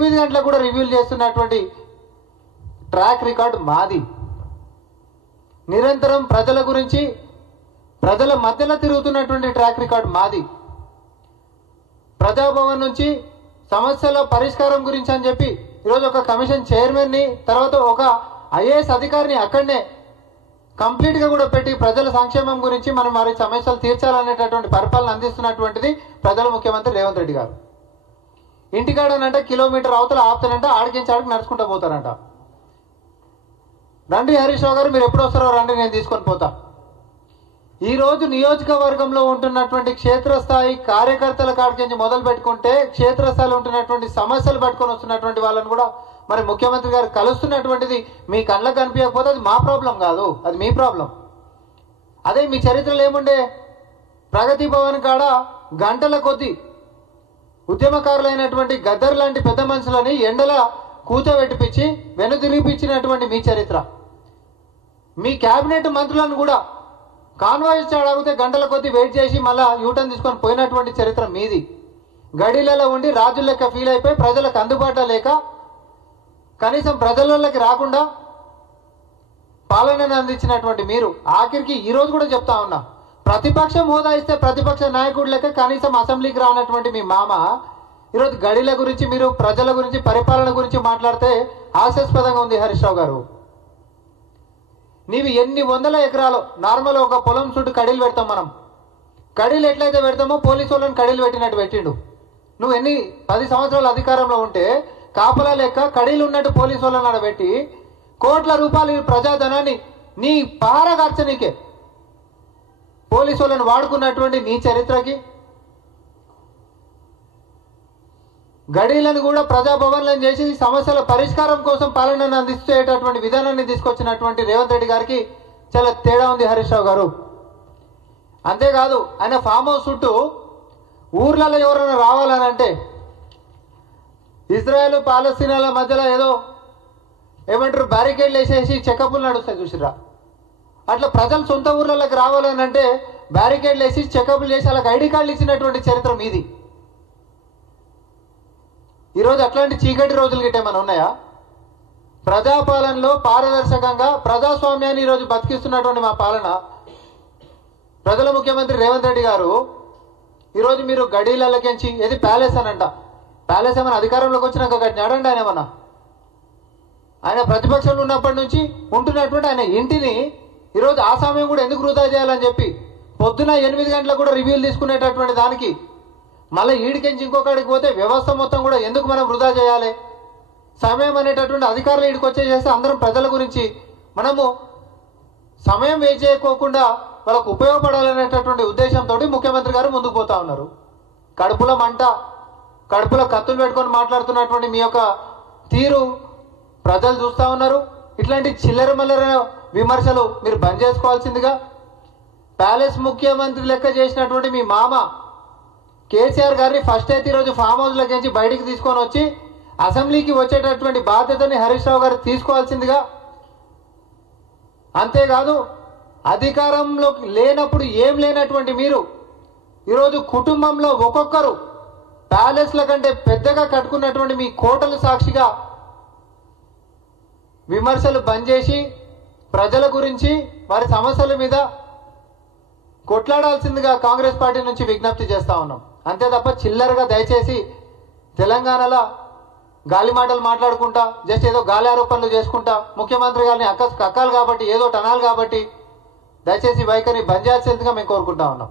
9 గంటలకు కూడా రివ్యూలు చేస్తున్నటువంటి ట్రాక్ రికార్డ్ మాది. నిరంతరం ప్రజల గురించి ప్రజల మధ్యలో తిరుగుతున్నటువంటి ట్రాక్ రికార్డ్ మాది. ప్రజాభవన్ నుంచి సమస్యల పరిష్కారం గురించి అని చెప్పి ఈరోజు ఒక కమిషన్ చైర్మన్ని తర్వాత ఒక ఐఏఎస్ అధికారిని అక్కడనే కంప్లీట్గా కూడా పెట్టి ప్రజల సంక్షేమం గురించి మనం వారి సమస్యలు తీర్చాలనేటటువంటి పరిపాలన అందిస్తున్నటువంటిది ప్రజల ముఖ్యమంత్రి రేవంత్ రెడ్డి గారు. ఇంటికాడనంటే కిలోమీటర్ అవతల ఆపుతానంట, ఆడికించి ఆడికి నడుచుకుంటూ పోతారంట. రండి హరీష్ రావు గారు, మీరు ఎప్పుడు వస్తారో రండి, నేను తీసుకొని పోతా. ఈరోజు నియోజకవర్గంలో ఉంటున్నటువంటి క్షేత్రస్థాయి కార్యకర్తల కాడికి మొదలు పెట్టుకుంటే క్షేత్రస్థాయిలో ఉంటున్నటువంటి సమస్యలు పట్టుకొని వస్తున్నటువంటి వాళ్ళని కూడా మరి ముఖ్యమంత్రి గారు కలుస్తున్నటువంటిది మీ కళ్ళకు కనిపించకపోతే అది మా ప్రాబ్లం కాదు, అది మీ ప్రాబ్లం. అదే మీ చరిత్రలో ఏముండే, ప్రగతి భవన్ కాడ గంటల కొద్దీ ఉద్యమకారులైనటువంటి గద్దర్ లాంటి పెద్ద మనుషులని ఎండల కూర్చోబెట్టిపించి వెనుదిరిపించినటువంటి మీ చరిత్ర. మీ కేబినెట్ మంత్రులను కూడా కాన్వాయిస్ అడిగితే గంటల కొద్దీ వెయిట్ చేసి మళ్ళా యూటర్న్ తీసుకొని పోయినటువంటి చరిత్ర మీది. గడిలలో ఉండి రాజుల లెక్క ఫీల్ అయిపోయి ప్రజలకు అందుబాటులో లేక కనీసం ప్రజలకి రాకుండా పాలనను అందించినటువంటి మీరు ఆఖరికి ఈరోజు కూడా చెప్తా ఉన్నా, ప్రతిపక్షం హోదా ఇస్తే ప్రతిపక్ష నాయకుడు లెక్క కనీసం అసెంబ్లీకి రానటువంటి మీ మామ ఈరోజు గడిల గురించి మీరు ప్రజల గురించి పరిపాలన గురించి మాట్లాడితే హాస్యాస్పదంగా ఉంది. హరీష్ రావు గారు, నీవు ఎన్ని వందల ఎకరాలు నార్మల్ ఒక పొలం చుట్టూ కడీలు పెడతాం మనం, కడీలు ఎట్లయితే పెడతామో పోలీసు వాళ్ళని కడీలు పెట్టినట్టు పెట్టిండు. నువ్వు 10 సంవత్సరాలు అధికారంలో ఉంటే కాపలా లెక్క కడీలు ఉన్నట్టు పోలీసు వాళ్ళని ఆడబెట్టి కోట్ల రూపాయలు ప్రజాధనాన్ని నీ పారగార్చనీకే పోలీసు వాళ్ళని వాడుకున్నటువంటి నీ చరిత్రకి గడీలను కూడా ప్రజాభవన్లను చేసి సమస్యల పరిష్కారం కోసం పాలనను అందించేటటువంటి విధానాన్ని తీసుకొచ్చినటువంటి రేవంత్ రెడ్డి గారికి చాలా తేడా ఉంది హరీష్ రావు గారు. అంతేకాదు ఆయన ఫామ్ హౌస్ చుట్టూ ఊర్లలో ఎవరైనా రావాలని అంటే ఇజ్రాయెల్ పాలస్తీనాల మధ్యలో ఏదో ఏమంటారు బ్యారికేడ్లు వేసేసి చెకప్లు నడుస్తాయి చూసిరా, అట్లా ప్రజలు సొంత ఊర్లలోకి రావాలని అంటే బ్యారికేడ్లు వేసి చెకప్లు చేసి వాళ్ళకి ఐడి కార్డులు ఇచ్చినటువంటి చరిత్ర మీది. ఈరోజు అట్లాంటి చీకటి రోజులు గిట్ట ఏమైనా ఉన్నాయా? ప్రజాపాలనలో పారదర్శకంగా ప్రజాస్వామ్యాన్ని ఈరోజు బతికిస్తున్నటువంటి మా పాలన ప్రజల ముఖ్యమంత్రి రేవంత్ రెడ్డి గారు ఈరోజు మీరు గడీలకెంచి ఏది ప్యాలెస్ అనంట, ప్యాలెస్ ఏమైనా అధికారంలోకి వచ్చినాక కట్టినాడండి ఆయన ఏమన్నా? ఆయన ప్రతిపక్షంలో ఉన్నప్పటి నుంచి ఉంటున్నటువంటి ఆయన ఇంటిని ఈరోజు ఆ సమయం కూడా ఎందుకు వృధా చేయాలని చెప్పి పొద్దున 8 గంటలకు కూడా రివ్యూలు తీసుకునేటటువంటి దానికి మళ్ళీ ఈడికెంచి ఇంకొకడికి పోతే వ్యవస్థ మొత్తం కూడా ఎందుకు మనం వృధా చేయాలి? సమయం అనేటటువంటి అధికారులు ఈడికి వచ్చే చేస్తే అందరం ప్రజల గురించి మనము సమయం వేస్ట్ చేయకోకుండా వాళ్ళకు ఉపయోగపడాలనేటటువంటి ఉద్దేశంతో ముఖ్యమంత్రి గారు ముందుకు పోతా ఉన్నారు. కడుపులో మంట, కడుపులో కత్తులు పెట్టుకొని మాట్లాడుతున్నటువంటి మీ యొక్క తీరు ప్రజలు చూస్తూ ఉన్నారు. ఇట్లాంటి చిల్లర మల్లర విమర్శలు మీరు బంద్ చేసుకోవాల్సిందిగా. ప్యాలెస్ ముఖ్యమంత్రి లెక్క చేసినటువంటి మీ మామ కేసీఆర్ గారిని ఫస్ట్ అయితే ఈరోజు ఫామ్ హౌస్లోకి బయటికి తీసుకొని వచ్చి అసెంబ్లీకి వచ్చేటటువంటి బాధ్యతని హరీష్ రావు గారు తీసుకోవాల్సిందిగా. అంతేకాదు అధికారంలో లేనప్పుడు ఏం లేనటువంటి మీరు ఈరోజు కుటుంబంలో ఒక్కొక్కరు ప్యాలెస్ల కంటే పెద్దగా కట్టుకున్నటువంటి మీ కోటలు సాక్షిగా విమర్శలు బంద్ చేసి ప్రజల గురించి వారి సమస్యల మీద కొట్లాడాల్సిందిగా కాంగ్రెస్ పార్టీ నుంచి విజ్ఞప్తి చేస్తా ఉన్నాం. అంతే తప్ప చిల్లరగా దయచేసి తెలంగాణలో గాలి మాటలు మాట్లాడుకుంటా జస్ట్ ఏదో గాలి ఆరోపణలు చేసుకుంటా ముఖ్యమంత్రి గారిని కక్కాలి కాబట్టి ఏదో టనాలి కాబట్టి దయచేసి వైఖరిని బంద్ చేయాల్సిందిగా మేము కోరుకుంటా ఉన్నాం.